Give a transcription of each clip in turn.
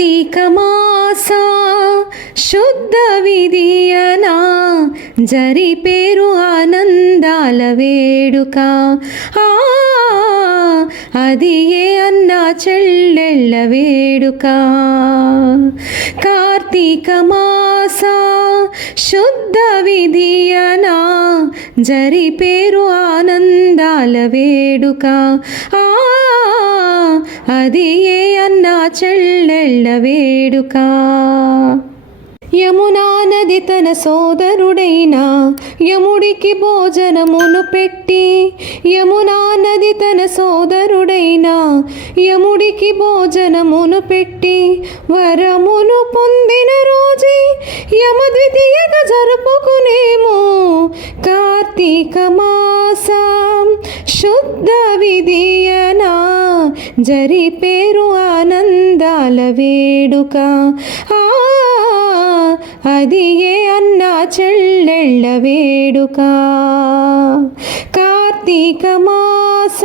కార్తీక మాస శుద్ధ విధియనా జరిపేరు ఆనందాల వేడుక అది ఏ అన్న చెల్లెళ్ళ వేడుక. కార్తీక మాస శుద్ధ విధియనా జరిపేరు ఆనందాల వేడుక అది ఏ అన్న చెల్లెళ్ళ వేడుక. యమునా నది తన సోదరుడైన యముడికి భోజనమును పెట్టి, యమునా నది తన సోదరుడైన యముడికి భోజనమును పెట్టి వరమును పొందిన రోజే యమద్వితీయగా జరుపుకునేము కార్తీక మాసం శుద్ధ విధియనా జరిపేరు ఆనందాల వేడుక అది ఏ అన్న చెల్లెళ్ళ వేడుక. కార్తీక మాస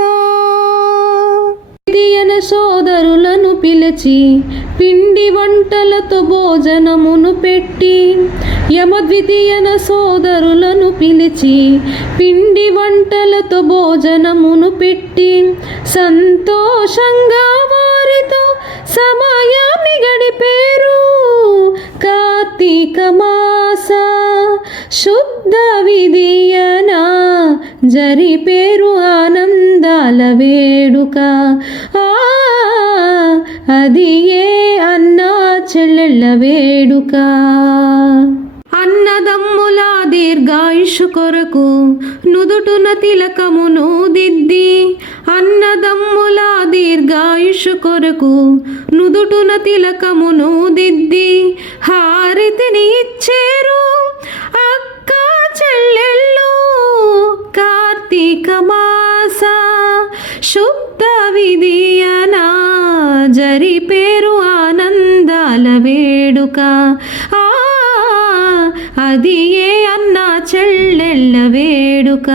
ద్వితీయన సోదరులను పిలిచి పిండి వంటలతో భోజనమును పెట్టి, యమద్వితీయన సోదరులను పిలిచి పిండి వంటలతో భోజనమును పెట్టి సంతోషంగా వారితో సమయాన్ని గడిపేరు కార్తీక మాస శుద్ధ విధియనా జరిపేరు ఆనందాల వేడుక అది ఏ అన్న చెల్లెళ్ళ వేడుక. అన్నదమ్ముల దీర్ఘాయుషు కొరకు నుదుటున తిలకమును దిద్ది, అన్నదమ్ముల దీర్ఘాయుషు కొరకు నుదుటున తిలకమును దిద్ది హారతిని ఇచ్చేరు అక్క చెల్లెళ్ళు కార్తీక మాస శుద్ధ విధియనా జరిపేరు ఆనందాల వేడుక అది ఏ అన్న చెల్లెళ్ళ వేడుక.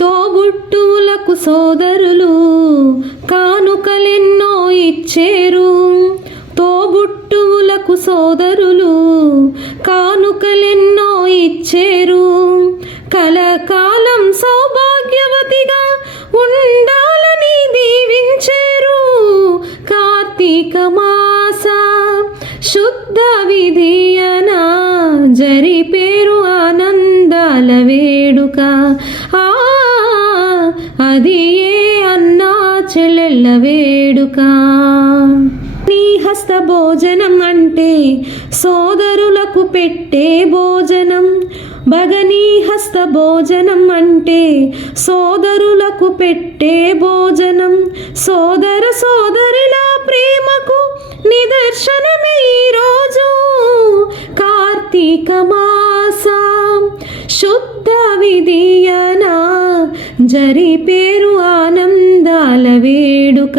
తోబుట్టువులకు సోదరులు కానుకలెన్నో ఇచ్చేరు, తోబుట్టువులకు సోదరులు కానుకలెన్నో ఇచ్చేరు కలకాలం సౌభాగ్యవతిగా ఉండాలని దీవించేరు కార్తీక మాస శుద్ధ విధియనా జరిపేరు ఆనందాల వేడుక అది ఏ అన్న చెల్లెళ్ళ వేడుక. నీ హస్త భోజనం అంటే సోదరులకు పెట్టే భోజనం, భగనీ హస్త భోజనం అంటే సోదరులకు పెట్టే భోజనం, సోదర సోదరుల ప్రేమకు నిదర్శనమే ఈరోజు కార్తీక మాస శుద్ధ విధియనా జరిపేరు ఆనందాల వేడుక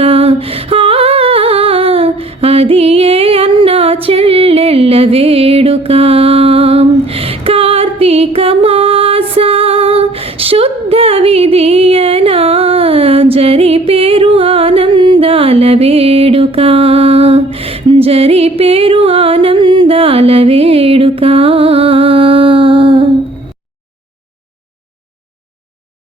అది ఏ అన్న చెల్లెళ్ళ వేడుక. కార్తీక మాస శుద్ధ విధియనా జరిపేరు ఆనందాల వేడుక జరిపేరు ఆనందాల వేడుక.